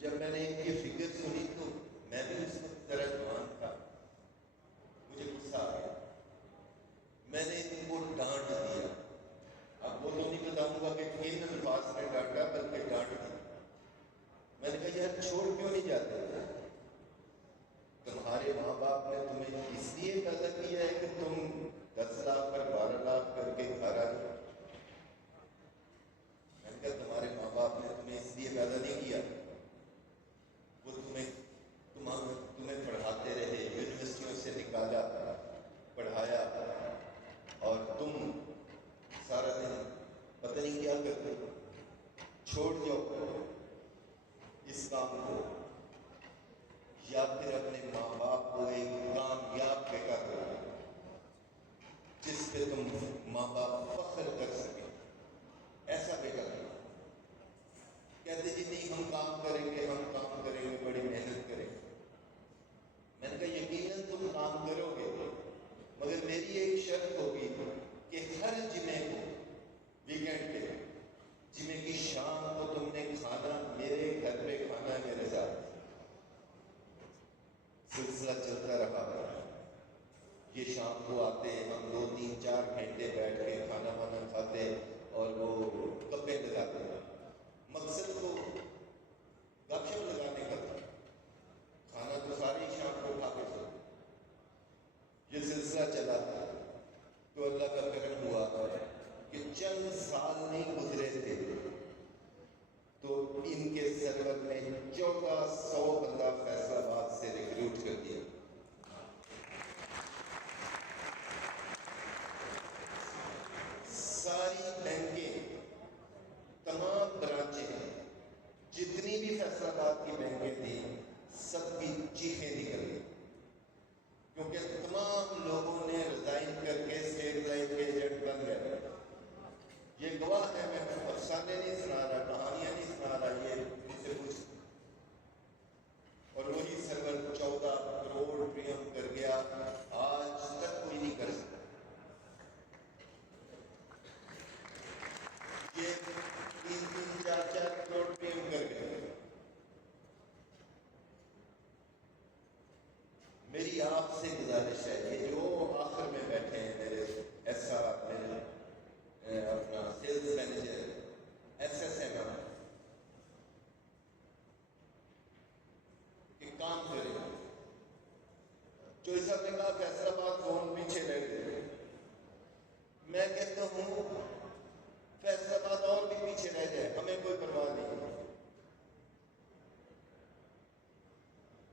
جب میں نے ان کی فکر سنی تو میں بھی اس وقت ذرا جوان تھا، مجھے غصہ آ گیا، میں نے ان کو ڈانٹ دیا۔ اب وہ تو نہیں بتاؤں گا کہ کن الفاظ میں ڈانٹا، بلکہ ڈانٹ دیا۔ میں نے کہا یار چھوڑ کیوں نہیں جاتے؟ تمہارے ماں باپ نے تمہیں اس لیے پیدا کیا ہے کہ تم 10 لاکھ پر 12 لاکھ کر کے گھر آ جاؤ؟ میں نے کہا تمہارے ماں باپ نے تمہیں اس لیے پیدا نہیں کیا، وہ تمہیں پڑھاتے رہے، یونیورسٹیوں سے نکالا، پڑھایا، اور تم سارا دن پتہ نہیں کیا کرتے۔ چھوڑ جاؤ اس کام کو، یا پھر اپنے ماں باپ کو ایک کامیاب بیٹا کرو جس پہ تم ماں باپ فخر کر سکیں، ایسا بیٹا کرو۔ کہتے جی نہیں ہم کام کریں گے، بڑی محنت کریں گے۔ میں نے کہا یقیناً تم کام کرو گے، مگر میری ایک شرط ہوگی کہ ہر جمعے کو، ویکینڈ پہ، جمعے کی شام کو تم نے کھانا میرے گھر پہ کھانا ہے میرے ساتھ۔ سلسلہ چلتا رہا، یہ شام کو آتے، ہم 2 3 4 گھنٹے بیٹھ کے کھانا وانا کھاتے اور وہ گپیں لگاتے۔ مقصد تو گپ شپ لگانے کا تھا، کھانا تو سارے ہی شام کو کھا کے سوتے۔ یہ سلسلہ چلا تو اللہ کا کرم ہوا کہ چند سال نہیں گزرے تھے تو ان کے سرور نے 1400 بندہ فیصل آباد سے ریکروٹ کر دیا۔ ساری بینکیں، تمام برانچیں، جتنی بھی فیصل آباد کی بینکیں تھیں، سب کی چیخیں نکل گئی، کیونکہ تمام لوگوں نے ریزائن کر کے اسٹیٹ لائف کے ایجنٹ بن گئے۔ یہ گواہ ہے، میں افسانے نہیں سنا رہا، کہانیاں نہیں سنا رہا، یہ ان سے پوچھ۔ اور وہی سرور 14 کروڑ پریم کر گیا، آج تک کوئی نہیں کر سکتا۔ یہ 3 4 کروڑ پریم کر گیا۔ میری آپ سے گزارش ہے کہ جو آخر میں بیٹھے ہیں، میرے ایسا اپنا sales manager, S S M کہ کام کرے۔ چوہی صاحب نے کہا فیصل آباد زون پیچھے رہ گئے۔ میں کہتا ہوں فیصل آباد اور بھی پیچھے رہ جائے، ہمیں کوئی پرواہ نہیں۔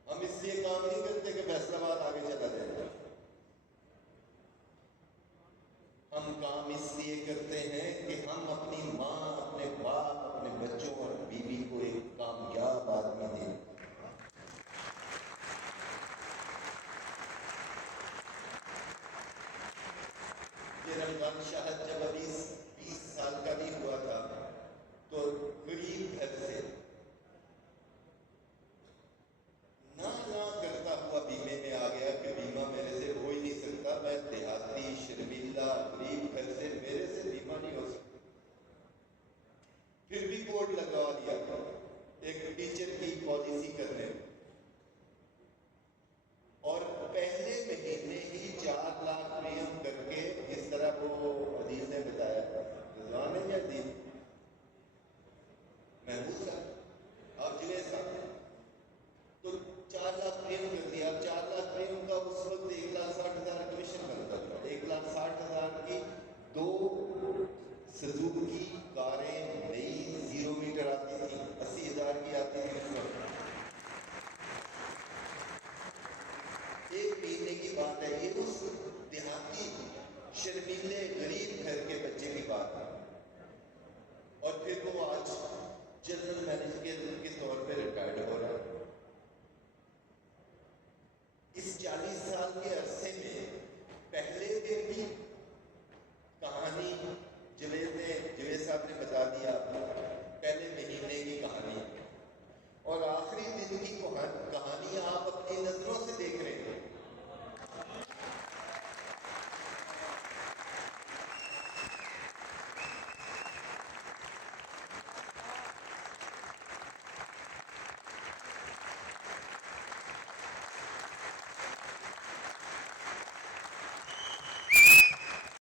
ہم اس لیے کام نہیں کرتے کہ فیصل آباد آگے چلا جائے، ہم کام اس لیے کرتے ہیں کہ ہم اپنی ماں، اپنے باپ، اپنے بچوں اور بیوی کو ایک کامیاب آدمی دیں۔ یہ رمضان شاہد جب